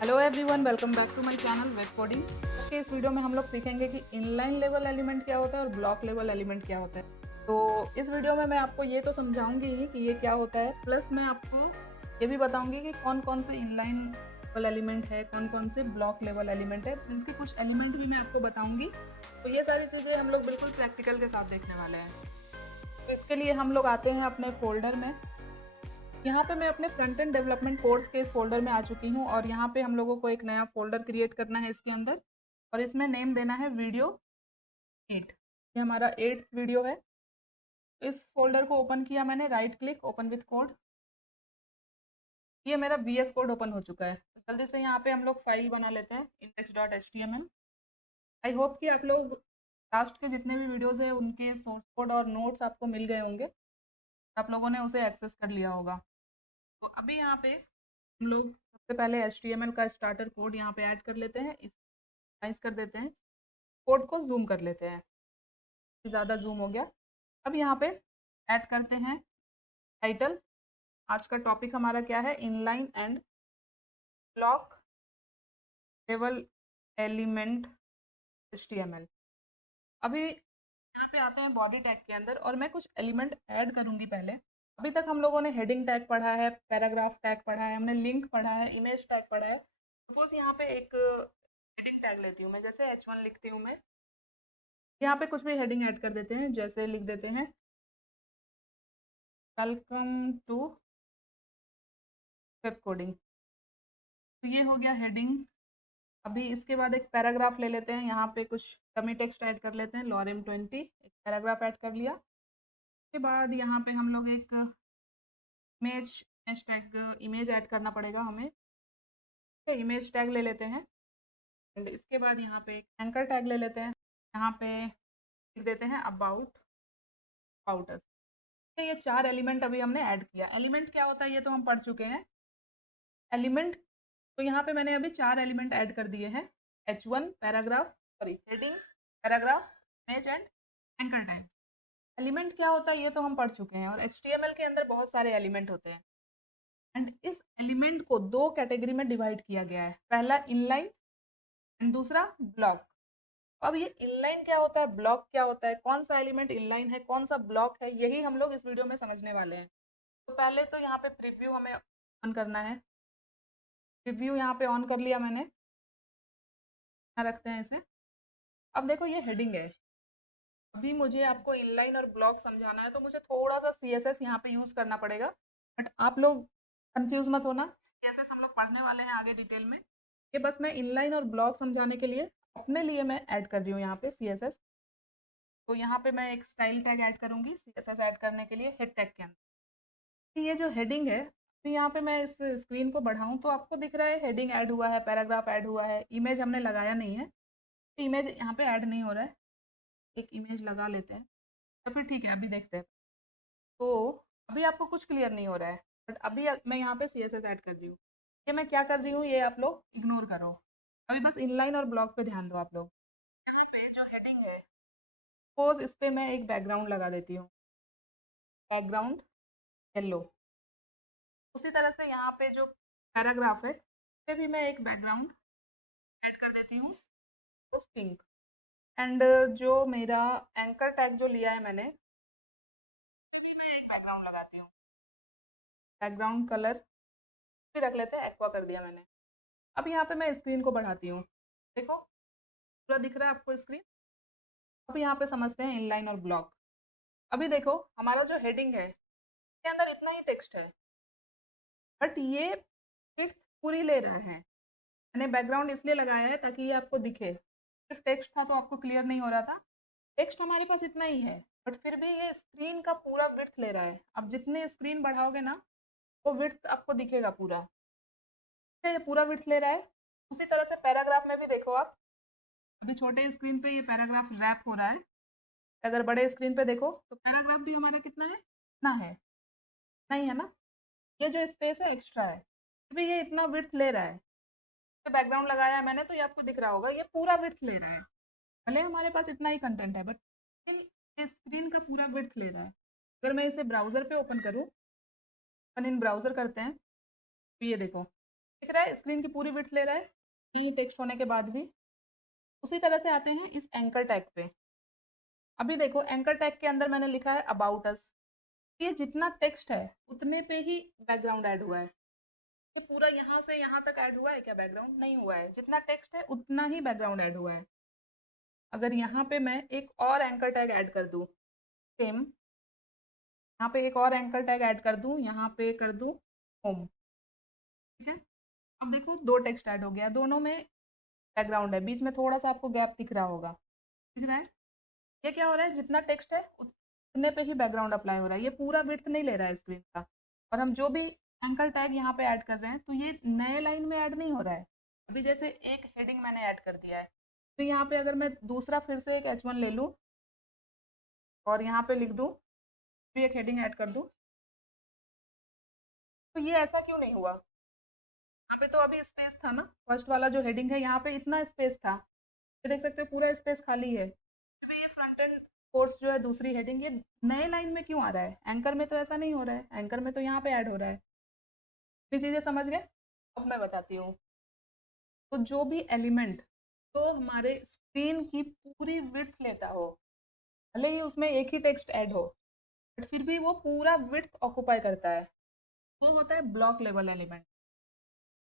Hello everyone, welcome back to my channel web coding. आज के इस वीडियो में हम लोग सीखेंगे कि इनलाइन लेवल एलिमेंट क्या होता है और ब्लॉक लेवल एलिमेंट क्या होता है। तो इस वीडियो में मैं आपको ये तो समझाऊंगी ही कि ये क्या होता है, प्लस मैं आपको ये भी बताऊंगी कि कौन कौन से इनलाइन लेवल एलिमेंट है, कौन कौन से ब्लॉक लेवल एलिमेंट है। मीन्स के कुछ एलिमेंट भी मैं आपको बताऊंगी। तो ये सारी चीज़ें हम लोग बिल्कुल प्रैक्टिकल के साथ देखने वाले हैं। तो इसके लिए हम लोग आते हैं अपने फोल्डर में। यहाँ पे मैं अपने फ्रंट एंड डेवलपमेंट कोर्स के इस फोल्डर में आ चुकी हूँ और यहाँ पे हम लोगों को एक नया फोल्डर क्रिएट करना है इसके अंदर, और इसमें नेम देना है वीडियो 8। ये हमारा 8th वीडियो है। इस फोल्डर को ओपन किया मैंने, right click, open with code. ये मेरा VS कोड ओपन हो चुका है। तो जल्दी से यहाँ पे हम लोग फाइल बना लेते हैं index.html। आई होप कि आप लोग लास्ट के जितने भी वीडियोज़ हैं उनके सोर्स कोड और नोट्स आपको मिल गए होंगे, आप लोगों ने उसे एक्सेस कर लिया होगा। तो अभी यहाँ पे हम लोग सबसे पहले HTML का स्टार्टर कोड यहाँ पे ऐड कर लेते हैं, इस कर देते हैं, कोड को जूम कर लेते हैं, ज़्यादा जूम हो गया। अब यहाँ पे ऐड करते हैं टाइटल। आज का टॉपिक हमारा क्या है? Inline and block level element HTML। अभी यहाँ पे आते हैं बॉडी टैग के अंदर, और मैं कुछ एलिमेंट ऐड करूँगी पहले। अभी तक हम लोगों ने हेडिंग टैग पढ़ा है, पैराग्राफ टैग पढ़ा है, हमने लिंक पढ़ा है, इमेज टैग पढ़ा है। सपोज यहाँ पे एक हेडिंग टैग लेती हूँ मैं, जैसे H1 लिखती हूँ मैं। यहाँ पे कुछ भी हेडिंग ऐड कर देते हैं, जैसे लिख देते हैं वेलकम टू वेब कोडिंग। तो ये हो गया हेडिंग। अभी इसके बाद एक पैराग्राफ ले लेते हैं, यहाँ पे कुछ डमी टेक्स्ट ऐड कर लेते हैं, लॉरेम 20, एक पैराग्राफ ऐड कर लिया। उसके बाद यहाँ पे हम लोग एक इमेज टैग, इमेज ऐड करना पड़ेगा हमें, तो इमेज टैग ले लेते हैं। एंड इसके बाद यहाँ पे एक एंकर टैग ले लेते हैं, यहाँ पे लिख देते हैं अबाउट अस। तो ये 4 एलिमेंट अभी हमने ऐड किया। एलिमेंट क्या होता है ये तो हम पढ़ चुके हैं। एलिमेंट, तो यहाँ पे मैंने अभी 4 एलिमेंट ऐड कर दिए हैं। H1 paragraph, sorry heading, paragraph, image and anchor tag. Element क्या होता है ये तो हम पढ़ चुके हैं, और HTML के अंदर बहुत सारे एलिमेंट होते हैं। एंड इस एलिमेंट को 2 कैटेगरी में डिवाइड किया गया है, पहला इनलाइन एंड दूसरा ब्लॉक। अब ये इनलाइन क्या होता है, ब्लॉक क्या होता है, कौन सा एलिमेंट इनलाइन है, कौन सा ब्लॉक है, यही हम लोग इस वीडियो में समझने वाले हैं। तो पहले तो यहाँ पे प्रीव्यू हमें ऑन करना है। प्रीव्यू यहाँ पे ऑन कर लिया मैंने, यहाँ रखते हैं इसे। अब देखो ये हेडिंग है। अभी मुझे आपको इनलाइन और ब्लॉक समझाना है, तो मुझे थोड़ा सा CSS यहाँ पे यूज़ करना पड़ेगा। बट आप लोग कंफ्यूज मत होना, CSS हम लोग पढ़ने वाले हैं आगे डिटेल में। ये बस मैं इनलाइन और ब्लॉक समझाने के लिए अपने लिए मैं ऐड कर रही हूँ यहाँ पे CSS। तो यहाँ पे मैं एक स्टाइल टैग ऐड करूँगी CSS ऐड करने के लिए हेड टैग के अंदर। तो ये जो हेडिंग है, तो यहाँ पे मैं इस स्क्रीन को बढ़ाऊँ तो आपको दिख रहा है हेडिंग ऐड हुआ है, पैराग्राफ ऐड हुआ है, इमेज हमने लगाया नहीं है, तो इमेज यहाँ पे ऐड नहीं हो रहा है। एक इमेज लगा लेते हैं, तो फिर ठीक है, अभी देखते हैं। तो अभी आपको कुछ क्लियर नहीं हो रहा है, बट अभी मैं यहाँ पे CSS ऐड कर रही हूँ। ये मैं क्या कर रही हूँ ये आप लोग इग्नोर करो। अभी बस इनलाइन और ब्लॉक पे ध्यान दो आप लोग। यहाँ पे जो हेडिंग है, सपोज इस पे मैं एक बैकग्राउंड लगा देती हूँ, बैकग्राउंड येलो। उसी तरह से यहाँ पे जो पैराग्राफ है, इस पे भी मैं एक बैकग्राउंड ऐड कर देती हूँ, उस पिंक। एंड जो मेरा एंकर टैग जो लिया है मैंने, उसमें मैं एक बैकग्राउंड लगाती हूँ, बैकग्राउंड कलर भी रख लेते हैं, एक्वा कर दिया मैंने। अब यहाँ पे मैं स्क्रीन को बढ़ाती हूँ, देखो पूरा दिख रहा है आपको स्क्रीन। अब यहाँ पे समझते हैं इनलाइन और ब्लॉक। अभी देखो हमारा जो हेडिंग है, इसके अंदर इतना ही टेक्स्ट है, बट ये विड्थ पूरी ले रहा है। मैंने बैकग्राउंड इसलिए लगाया है ताकि ये आपको दिखे। सिर्फ टेक्स्ट था तो आपको क्लियर नहीं हो रहा था। टेक्स्ट हमारे पास इतना ही है, बट फिर भी ये स्क्रीन का पूरा विड्थ ले रहा है। अब जितने स्क्रीन बढ़ाओगे ना, वो विड्थ आपको दिखेगा पूरा। ठीक है, ये पूरा विड्थ ले रहा है। उसी तरह से पैराग्राफ में भी देखो आप, अभी छोटे स्क्रीन पे ये पैराग्राफ रैप हो रहा है, अगर बड़े स्क्रीन पे देखो तो पैराग्राफ भी हमारा कितना है, इतना है, नहीं है ना। ये जो स्पेस है एक्स्ट्रा है, अभी ये इतना विड्थ ले रहा है। बैकग्राउंड लगाया है मैंने तो ये आपको दिख रहा होगा, ये पूरा विड्थ ले रहा है। भले हमारे पास इतना ही कंटेंट है, बट ये स्क्रीन का पूरा विड्थ ले रहा है। अगर मैं इसे ब्राउज़र पे ओपन करूँ, अपन इन ब्राउज़र करते हैं, तो ये देखो दिख रहा है, स्क्रीन की पूरी विड्थ ले रहा है ये टेक्स्ट होने के बाद भी। उसी तरह से आते हैं इस एंकर टैग पे। अभी देखो एंकर टैग के अंदर मैंने लिखा है अबाउट अस, ये जितना टेक्स्ट है उतने पे ही बैकग्राउंड ऐड हुआ है। तो पूरा यहाँ से यहाँ तक ऐड हुआ है क्या बैकग्राउंड? नहीं हुआ है, जितना टेक्स्ट है उतना ही बैकग्राउंड ऐड हुआ है। अगर यहाँ पे मैं एक और एंकर टैग ऐड कर दूँ सेम, यहाँ पे एक और एंकर टैग ऐड कर दूँ, यहाँ पे कर दूँ होम, ठीक है। अब देखो दो टेक्स्ट ऐड हो गया, दोनों में बैकग्राउंड है, बीच में थोड़ा सा आपको गैप दिख रहा होगा, दिख रहा है। ये क्या हो रहा है, जितना टेक्स्ट है उतने पे ही बैकग्राउंड अप्लाई हो रहा है, ये पूरा विड्थ नहीं ले रहा है स्क्रीन का। और हम जो भी एंकर टैग यहाँ पे ऐड कर रहे हैं तो ये नए लाइन में ऐड नहीं हो रहा है। अभी जैसे एक हेडिंग मैंने ऐड कर दिया है, तो यहाँ पे अगर मैं दूसरा फिर से एक H1 ले लूँ और यहाँ पे लिख दूँ, फिर एक हेडिंग ऐड कर दूँ, तो ये ऐसा क्यों नहीं हुआ? यहाँ पे तो अभी स्पेस था ना, फर्स्ट वाला जो हेडिंग है यहाँ पे इतना स्पेस था, ये देख सकते हो पूरा स्पेस खाली है। अभी ये फ्रंट एंड कोर्स जो है दूसरी हेडिंग, ये नए लाइन में क्यों आ रहा है? एंकर में तो ऐसा नहीं हो रहा है, एंकर में तो यहाँ पे ऐड हो रहा है। ये चीज़ें समझ गए? अब मैं बताती हूँ। तो जो भी एलिमेंट तो हमारे स्क्रीन की पूरी विड्थ लेता हो, भले ही उसमें एक ही टेक्स्ट ऐड हो, बट फिर भी वो पूरा विड्थ ऑक्यूपाई करता है, वो होता है block level element.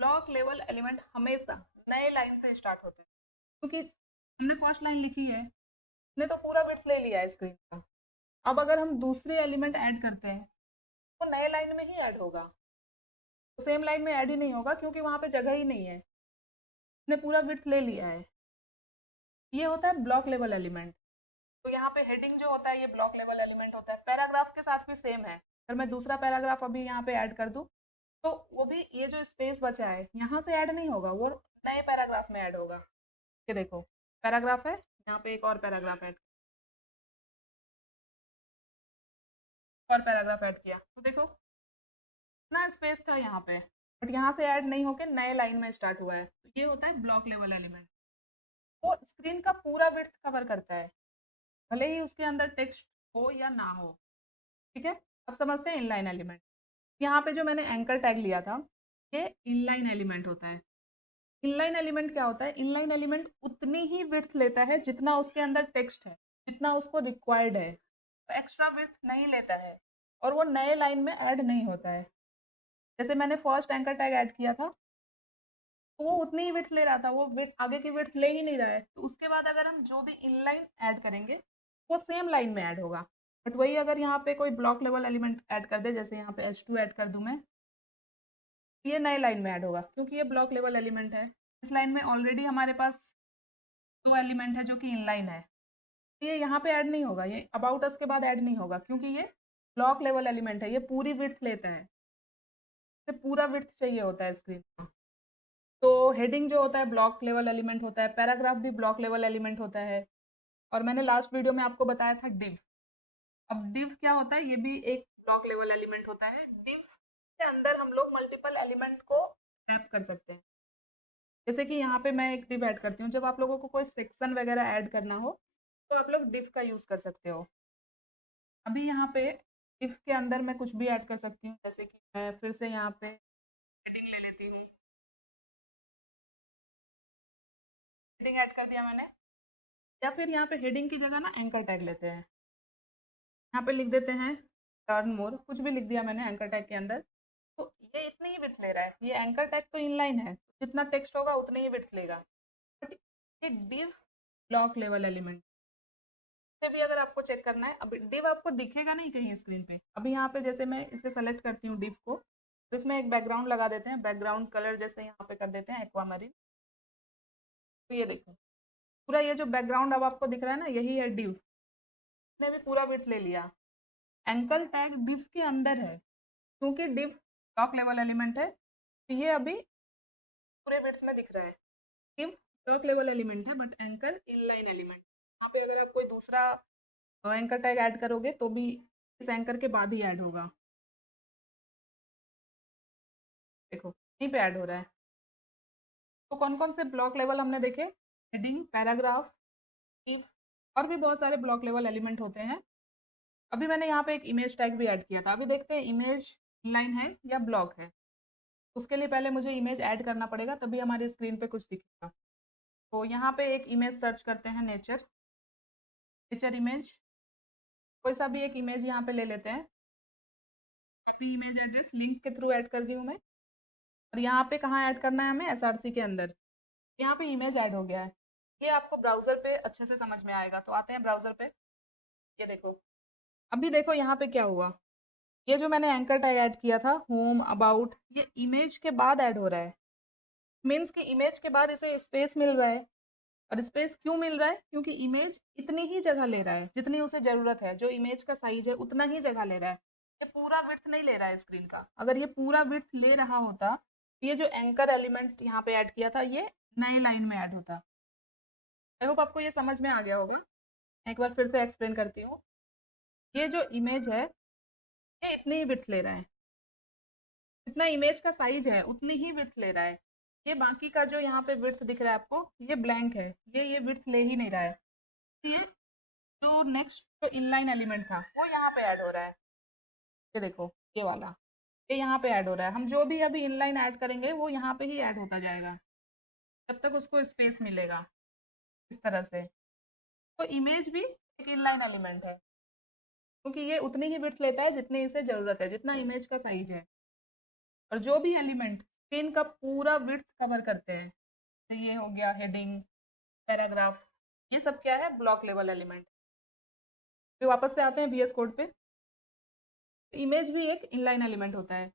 Block level element हमेशा नए लाइन से स्टार्ट होते हैं, क्योंकि हमने फर्स्ट लाइन लिखी है, ने तो पूरा विड्थ ले लिया है स्क्रीन का। अब अगर हम दूसरे एलिमेंट ऐड करते हैं तो नए लाइन में ही ऐड होगा, तो सेम लाइन में ऐड ही नहीं होगा, क्योंकि वहाँ पे जगह ही नहीं है, ने पूरा विड्थ ले लिया है। ये होता है ब्लॉक लेवल एलिमेंट। तो यहाँ पे हेडिंग जो होता है ये ब्लॉक लेवल एलिमेंट होता है। पैराग्राफ के साथ भी सेम है, अगर मैं दूसरा पैराग्राफ अभी यहाँ पे ऐड कर दूँ तो वो भी ये जो स्पेस बचा है यहाँ से ऐड नहीं होगा, वो नए पैराग्राफ में ऐड होगा। ये देखो पैराग्राफ है, यहाँ पे एक और पैराग्राफ ऐड किया, तो देखो इतना स्पेस था यहाँ पे, बट यहाँ से ऐड नहीं होके नए लाइन में स्टार्ट हुआ है, तो ये होता है ब्लॉक लेवल एलिमेंट। वो स्क्रीन का पूरा विड्थ कवर करता है, भले ही उसके अंदर टेक्स्ट हो या ना हो, ठीक है। अब समझते हैं इनलाइन एलिमेंट। यहाँ पे जो मैंने एंकर टैग लिया था ये इनलाइन एलिमेंट होता है। इनलाइन एलिमेंट क्या होता है? इनलाइन एलिमेंट उतनी ही विड्थ लेता है जितना उसके अंदर टेक्स्ट है, जितना उसको रिक्वायर्ड है, तो एक्स्ट्रा विड्थ नहीं लेता है, और वो नए लाइन में ऐड नहीं होता है। जैसे मैंने फर्स्ट एंकर टैग ऐड किया था तो वो उतनी ही विड्थ ले रहा था, वो विड्थ आगे की विड्थ ले ही नहीं रहा है, तो उसके बाद अगर हम जो भी इनलाइन ऐड करेंगे वो सेम लाइन में ऐड होगा। बट वही अगर यहाँ पे कोई ब्लॉक लेवल एलिमेंट ऐड कर दे, जैसे यहाँ पे H2 ऐड कर दूँ मैं, ये नए लाइन में ऐड होगा, क्योंकि ये ब्लॉक लेवल एलिमेंट है। इस लाइन में ऑलरेडी हमारे पास दो एलिमेंट है जो कि इनलाइन है, तो ये यहाँ पे ऐड नहीं होगा, ये अबाउट अस के बाद ऐड नहीं होगा, क्योंकि ये ब्लॉक लेवल एलिमेंट है, ये पूरी विड्थ लेता है, इसे पूरा विड्थ चाहिए होता है स्क्रीन का। तो हेडिंग जो होता है ब्लॉक लेवल एलिमेंट होता है, पैराग्राफ भी ब्लॉक लेवल एलिमेंट होता है। और मैंने लास्ट वीडियो में आपको बताया था डिव। अब डिव क्या होता है? ये भी एक ब्लॉक लेवल एलिमेंट होता है। डिव के अंदर हम लोग मल्टीपल एलिमेंट को मैप कर सकते हैं। जैसे कि यहाँ पे मैं एक डिव ऐड करती हूँ, जब आप लोगों को कोई सेक्शन वगैरह ऐड करना हो तो आप लोग डिव का यूज़ कर सकते हो। अभी यहाँ पे डिव के अंदर मैं कुछ भी ऐड कर सकती हूँ, जैसे कि मैं फिर से यहाँ पे हेडिंग ले लेती हूँ, हेडिंग ऐड कर दिया मैंने। या फिर यहाँ पे हेडिंग की जगह ना एंकर टैग लेते हैं, यहाँ पे लिख देते हैं टर्न मोर, कुछ भी लिख दिया मैंने एंकर टैग के अंदर। तो ये इतनी ही विड्थ ले रहा है, ये एंकर टैग तो इनलाइन है, जितना टेक्स्ट होगा उतनी ही विड्थ लेगा। बट ये डिव ब्लॉक लेवल एलिमेंट से भी अगर आपको चेक करना है, अब डिव आपको दिखेगा नहीं कहीं स्क्रीन पे। अभी यहाँ पे जैसे मैं इसे सेलेक्ट करती हूँ डिव को, तो इसमें एक बैकग्राउंड लगा देते हैं, बैकग्राउंड कलर जैसे यहाँ पे कर देते हैं एक्वामरीन। तो ये देखो पूरा ये जो बैकग्राउंड अब आपको दिख रहा है ना, यही है डिव, इसने भी पूरा विड्थ ले लिया। एंकर टैग डिव के अंदर है, क्योंकि डिव ब्लॉक लेवल एलिमेंट है, तो ये अभी पूरे विड्थ में दिख रहा है। डिव ब्लॉक लेवल एलिमेंट है बट एंकर इनलाइन एलिमेंट। यहाँ पे अगर आप कोई दूसरा एंकर टैग ऐड करोगे तो भी इस एंकर के बाद ही ऐड होगा। देखो यहीं पे ऐड हो रहा है। तो कौन कौन से ब्लॉक लेवल हमने देखे? हेडिंग, पैराग्राफ, डिव, और भी बहुत सारे ब्लॉक लेवल एलिमेंट होते हैं। अभी मैंने यहाँ पे एक इमेज टैग भी ऐड किया था, अभी देखते हैं इमेज इनलाइन है या ब्लॉक है। उसके लिए पहले मुझे इमेज ऐड करना पड़ेगा, तभी हमारी स्क्रीन पे कुछ दिखेगा। तो यहाँ पे एक इमेज सर्च करते हैं, नेचर इमेज। कोई सा भी एक इमेज यहाँ पे ले लेते हैं। अभी इमेज एड्रेस लिंक के थ्रू ऐड कर दी हूँ मैं। और यहाँ पे कहाँ ऐड करना है हमें, एसआरसी के अंदर। यहाँ पे इमेज ऐड हो गया है। ये आपको ब्राउजर पे अच्छे से समझ में आएगा। तो आते हैं ब्राउजर पे। ये देखो, अभी देखो यहाँ पे क्या हुआ। ये जो मैंने एंकर टैग ऐड किया था, होम, अबाउट, ये इमेज के बाद ऐड हो रहा है। मीन्स कि इमेज के बाद इसे स्पेस मिल रहा है। और स्पेस क्यों मिल रहा है, क्योंकि इमेज इतनी ही जगह ले रहा है जितनी उसे ज़रूरत है। जो इमेज का साइज है उतना ही जगह ले रहा है। ये पूरा विड्थ नहीं ले रहा है स्क्रीन का। अगर ये पूरा विड्थ ले रहा होता तो ये जो एंकर एलिमेंट यहाँ पे ऐड किया था ये नई लाइन में ऐड होता। आई होप आपको ये समझ में आ गया होगा। एक बार फिर से एक्सप्लेन करती हूँ। ये जो इमेज है ये इतनी ही विड्थ ले रहा है, इतना इमेज का साइज है उतनी ही विड्थ ले रहा है। ये बाकी का जो यहाँ पे विड्थ दिख रहा है आपको, ये ब्लैंक है, ये विड्थ ले ही नहीं रहा है। ये जो नेक्स्ट जो इनलाइन एलिमेंट था वो यहाँ पे ऐड हो रहा है। ये देखो, ये वाला, ये यहाँ पे ऐड हो रहा है। हम जो भी अभी इनलाइन ऐड करेंगे वो यहाँ पे ही ऐड होता जाएगा, जब तक उसको स्पेस मिलेगा इस तरह से। तो इमेज भी एक इनलाइन एलिमेंट है, क्योंकि ये उतनी ही विड्थ लेता है जितनी इसे ज़रूरत है, जितना इमेज का साइज है। और जो भी एलिमेंट स्क्रीन का पूरा विड्थ कवर करते हैं, तो ये हो गया हेडिंग, पैराग्राफ, ये सब क्या है, ब्लॉक लेवल एलिमेंट। फिर वापस से आते हैं VS कोड पे। इमेज भी एक इनलाइन एलिमेंट होता है।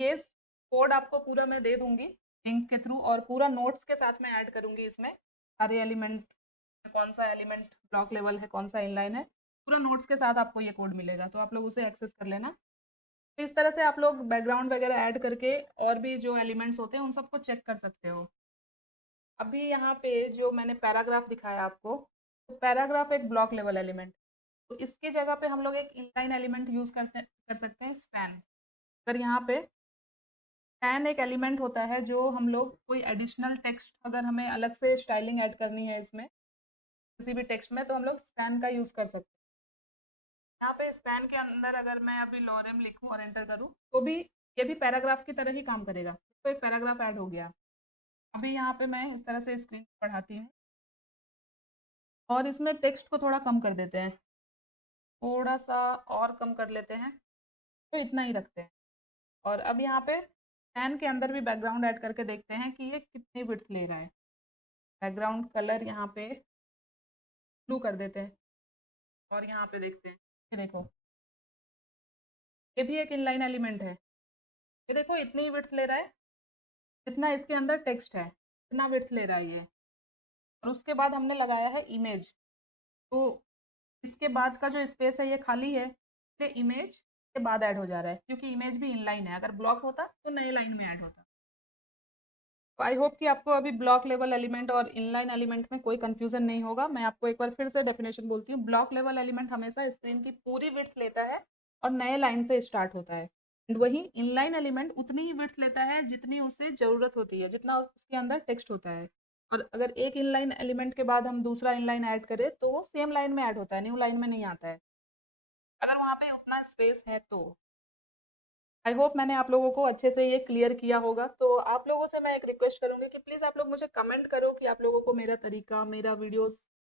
केस कोड आपको पूरा मैं दे दूंगी लिंक के थ्रू, और पूरा नोट्स के साथ मैं ऐड करूंगी इसमें। सारे एलिमेंट, कौन सा एलिमेंट ब्लॉक लेवल है, कौन सा इनलाइन है, पूरा नोट्स के साथ आपको ये कोड मिलेगा। तो आप लोग उसे एक्सेस कर लेना। तो इस तरह से आप लोग बैकग्राउंड वगैरह ऐड करके और भी जो एलिमेंट्स होते हैं उन सबको चेक कर सकते हो। अभी यहाँ पे जो मैंने पैराग्राफ दिखाया आपको, तो पैराग्राफ एक ब्लॉक लेवल एलिमेंट। तो इसकी जगह पे हम लोग एक इनलाइन एलिमेंट यूज कर सकते हैं, स्पैन। अगर यहाँ पे स्पैन एक एलिमेंट होता है, जो हम लोग कोई एडिशनल टेक्स्ट, अगर हमें अलग से स्टाइलिंग ऐड करनी है इसमें किसी भी टेक्स्ट में, तो हम लोग स्पैन का यूज कर सकते हैं। यहाँ पे स्पैन के अंदर अगर मैं अभी लॉरेम लिखूं और एंटर करूं, तो भी ये भी पैराग्राफ की तरह ही काम करेगा। तो एक पैराग्राफ ऐड हो गया। अभी यहाँ पे मैं इस तरह से स्क्रीन पढ़ाती हूँ, और इसमें टेक्स्ट को थोड़ा कम कर देते हैं, थोड़ा सा और कम कर लेते हैं, तो इतना ही रखते हैं। और अब यहाँ पे फैन के अंदर भी बैकग्राउंड ऐड करके देखते हैं कि ये कितनी विड्थ ले रहा है। बैकग्राउंड कलर यहाँ पे ब्लू कर देते हैं, और यहाँ पे देखते हैं, ये देखो, ये भी एक इनलाइन एलिमेंट है। ये देखो इतनी ही विड्थ ले रहा है जितना इसके अंदर टेक्स्ट है, इतना विड्थ ले रहा है ये। और उसके बाद हमने लगाया है इमेज, तो इसके बाद का जो स्पेस है ये खाली है, इसलिए इमेज के बाद ऐड हो जा रहा है, क्योंकि इमेज भी इनलाइन है। अगर ब्लॉक होता तो नए लाइन में ऐड होता। तो आई होप कि आपको अभी ब्लॉक लेवल एलिमेंट और इनलाइन एलिमेंट में कोई कंफ्यूजन नहीं होगा। मैं आपको एक बार फिर से डेफिनेशन बोलती हूँ। ब्लॉक लेवल एलिमेंट हमेशा स्क्रीन की पूरी विड्थ लेता है और नए लाइन से स्टार्ट होता है। एंड वही इनलाइन एलिमेंट उतनी ही विड्थ लेता है जितनी उसे ज़रूरत होती है, जितना उसके अंदर टेक्स्ट होता है। और अगर एक इनलाइन एलिमेंट के बाद हम दूसरा इनलाइन ऐड करें तो वो सेम लाइन में ऐड होता है, न्यू लाइन में नहीं आता है, अगर वहाँ पे उतना स्पेस है तो। आई होप मैंने आप लोगों को अच्छे से ये क्लियर किया होगा। तो आप लोगों से मैं एक रिक्वेस्ट करूँगी कि प्लीज़ आप लोग मुझे कमेंट करो कि आप लोगों को मेरा तरीका, मेरा वीडियोस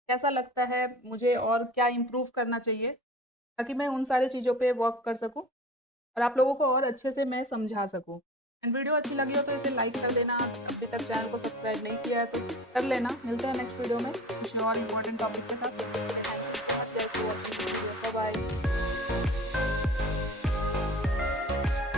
कैसा लगता है, मुझे और क्या इम्प्रूव करना चाहिए, ताकि मैं उन सारी चीज़ों पे वर्क कर सकूँ और आप लोगों को और अच्छे से मैं समझा सकूँ। एंड वीडियो अच्छी लगी हो तो इसे लाइक कर देना। अभी तक चैनल को सब्सक्राइब नहीं किया है तो कर लेना। मिलते हैं नेक्स्ट वीडियो में कुछ और इम्पोर्टेंट टॉपिक के साथ।